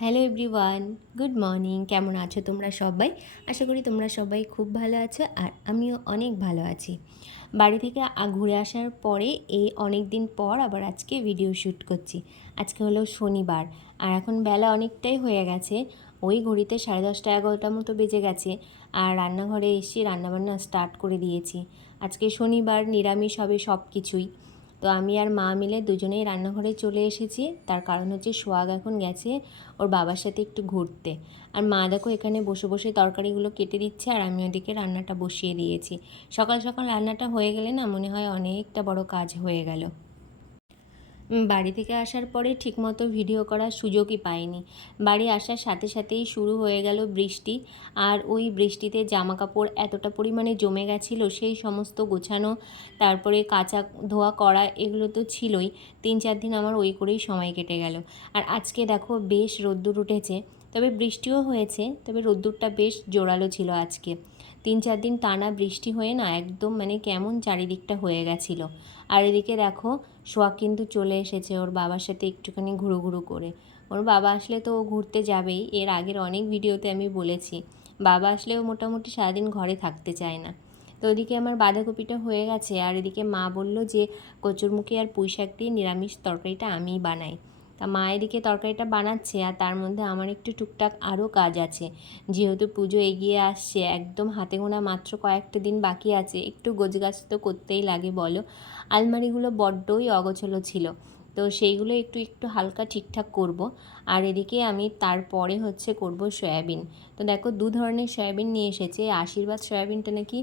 Hello everyone, good morning. কেমন আছো তোমরা সবাই? আশা করি তোমরা সবাই খুব ভালো আছো আর আমিও অনেক ভালো আছি। বাড়ি থেকে ঘুরে আসার পরে এই অনেক দিন পর আবার আজকে ভিডিও শ্যুট করছি। আজকে হলো শনিবার আর এখন বেলা অনেকটাই হয়ে গেছে, ওই ঘড়িতে 10:30-11টার মতো বেজে গেছে। আর রান্নাঘরে এসে রান্নাবান্না স্টার্ট করে দিয়েছি। আজকে শনিবার, নিরামিষ হবে সব কিছুই। তো আমি আর মা মিলে দুজনেই রান্নাঘরে চলে এসেছি। তার কারণ হচ্ছে সোহাগ এখন গেছে ওর বাবার সাথে একটু ঘুরতে। আর মা দেখো এখানে বসে বসে তরকারিগুলো কেটে দিচ্ছে আর আমি ওদিকে রান্নাটা বসিয়ে দিয়েছি। সকাল সকাল রান্নাটা হয়ে গেলে না মনে হয় অনেকটা বড় কাজ হয়ে গেল। বাড়ি থেকে আসার পরে ঠিকমতো ভিডিও করার সুযোগই পাইনি। বাড়ি আসার সাথে সাথেই শুরু হয়ে গেল বৃষ্টি। আর ওই বৃষ্টিতে জামা কাপড় এতটা পরিমাণে জমে গেছিলো, সেই সমস্ত গোছানো, তারপরে কাচা ধোয়া করা, এগুলো তো ছিলই। 3-4 দিন আমার ওই করেই সময় কেটে গেল। আর আজকে দেখো বেশ রোদ্দুর উঠেছে, তবে বৃষ্টিও হয়েছে, তবে রোদ্দুরটা বেশ জোরালো ছিল আজকে। 3-4 দিন টানা বৃষ্টি হয়ে না একদম কেমন চারিদিকটা হয়ে গেছিলো। আর এদিকে দেখো সোহাগ কিন্তু চলে এসেছে ওর বাবার সাথে একটুখানি ঘুরু ঘুরু করে। ওর বাবা আসলে তো ও ঘুরতে যাবেই, এর আগের অনেক ভিডিওতে আমি বলেছি। বাবা আসলেও মোটামুটি সারাদিন ঘরে থাকতে চায় না। তো ওদিকে আমার বাঁধাকপিটা হয়ে গেছে আর এদিকে মা বলল যে কচুরমুখী আর পুঁই শাক দিয়ে নিরামিষ তরকারিটা আমিই বানাই। তা মা এদিকে তরকারিটা বানাচ্ছে আর তার মধ্যে আমার একটু টুকটাক আরও কাজ আছে। যেহেতু পুজো এগিয়ে আসছে, একদম হাতে গোনা মাত্র কয়েকটা দিন বাকি আছে, একটু গোছগাছ তো করতেই লাগে বলো। আলমারিগুলো বড্ডই অগোছালো ছিল, তো সেইগুলো একটু একটু হালকা ঠিকঠাক করব। আর এদিকে আমি তারপরে করব সয়াবিন। তো দেখো 2 ধরনের সয়াবিন নিয়ে এসেছে। আশীর্বাদ সয়াবিনটা নাকি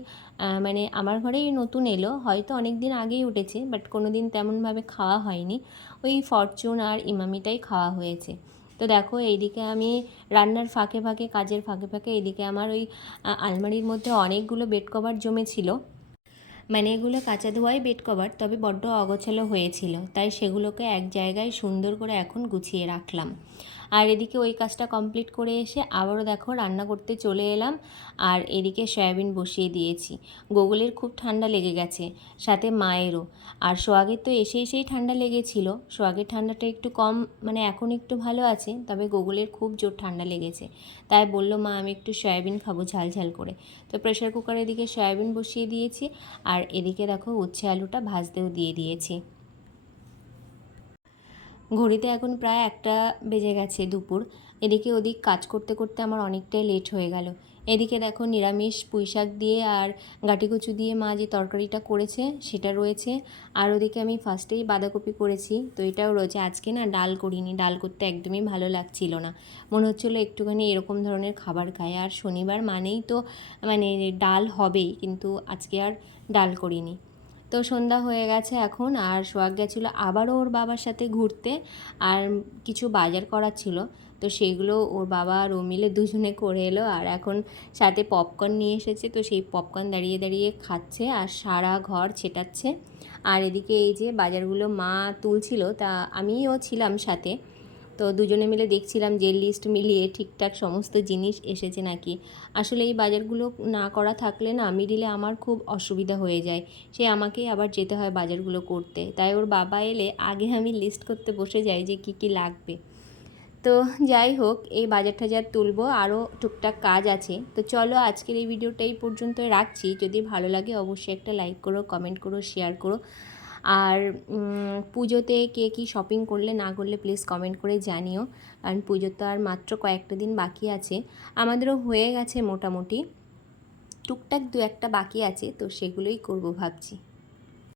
আমার ঘরেই নতুন এলো, হয়তো অনেক দিন আগেই উঠেছে, বাট কোনো দিন তেমনভাবে খাওয়া হয়নি। ওই ফরচুন আর ইমামিটাই খাওয়া হয়েছে। তো দেখো এইদিকে আমি রান্নার ফাঁকে ফাঁকে, কাজের ফাঁকে ফাঁকে, এদিকে আমার ওই আলমারির মধ্যে অনেকগুলো বেড কভার জমেছিল। এগুলো কাঁচা ধোয়াই বেড কভার, তবে বড্ড অগোছালো হয়েছিল, তাই সেগুলোকে এক জায়গায় সুন্দর করে এখন গুছিয়ে রাখলাম। আর এদিকে ওই কাজটা কমপ্লিট করে এসে আবারও দেখো রান্না করতে চলে এলাম। আর এদিকে সয়াবিন বসিয়ে দিয়েছি। গোগলের খুব ঠান্ডা লেগে গেছে, সাথে মায়েরও। আর সোহাগের তো এসেই ঠান্ডা লেগেছিল। সোহাগের ঠান্ডাটা একটু কম, এখন একটু ভালো আছে, তবে গোগলের খুব জোর ঠান্ডা লেগেছে। তাই বলল মা আমি একটু সয়াবিন খাবো ঝাল ঝাল করে। তো প্রেশার কুকারের দিকে সয়াবিন বসিয়ে দিয়েছি আর এদিকে দেখো উচ্ছে আলুটা ভাজতেও দিয়ে দিয়েছি। ঘড়িতে এখন প্রায় 1টা বেজে গেছে দুপুর। এদিকে ওদিক কাজ করতে করতে আমার অনেকটাই লেট হয়ে গেল। এদিকে দেখো নিরামিষ পুঁইশাক দিয়ে আর গাঁটিকচু দিয়ে মা যে তরকারিটা করেছে সেটা রয়েছে। আর ওদিকে আমি ফার্স্টেই বাঁধাকপি করেছি, তো এটাও রয়েছে। আজকে না ডাল করিনি, ডাল করতে একদমই ভালো লাগছিল না। মনে হচ্ছিলো একটুখানি এরকম ধরনের খাবার খাই। আর শনিবার মানেই তো ডাল হবেই, কিন্তু আজকে আর ডাল করিনি। তো সন্ধ্যা হয়ে গেছে এখন, আর সোহাগ গেছিলো আবারও ওর বাবার সাথে ঘুরতে। আর কিছু বাজার করার ছিল, তো সেগুলো ওর বাবা আর ও মিলে দুজনে করে এলো। আর এখন সাথে পপকর্ন নিয়ে এসেছে, তো সেই পপকর্ন দাঁড়িয়ে দাঁড়িয়ে খাচ্ছে আর সারা ঘর ছেটাচ্ছে। আর এদিকে এই যে বাজারগুলো মা তুলছিল, তা আমিও ছিলাম সাথে। তো দুজনে মিলে দেখছিলাম যে লিস্ট মিলিয়ে ঠিকঠাক সমস্ত জিনিস এসেছে নাকি। আসলে এই বাজারগুলো না করা থাকলে না মিডিলে আমার খুব অসুবিধা হয়ে যায়, সে আমাকেই আবার যেতে হয় বাজারগুলো করতে। তাই ওর বাবা এলে আগে আমি লিস্ট করতে বসে যাই যে কী কী লাগবে। তো যাই হোক, এই বাজার টাজার তুলবো, আরও টুকটাক কাজ আছে। তো চলো আজকের এই ভিডিওটা এই পর্যন্ত রাখছি। যদি ভালো লাগে অবশ্যই একটা লাইক করো, কমেন্ট করো, শেয়ার করো। আর পুজোতে কে কী শপিং করলে না করলে প্লিজ কমেন্ট করে জানিও, কারণ পুজোর তো আর মাত্র কয়েকটা দিন বাকি আছে। আমাদেরও হয়ে গেছে মোটামুটি, টুকটাক 2-1টা বাকি আছে, তো সেগুলোই করব ভাবছি।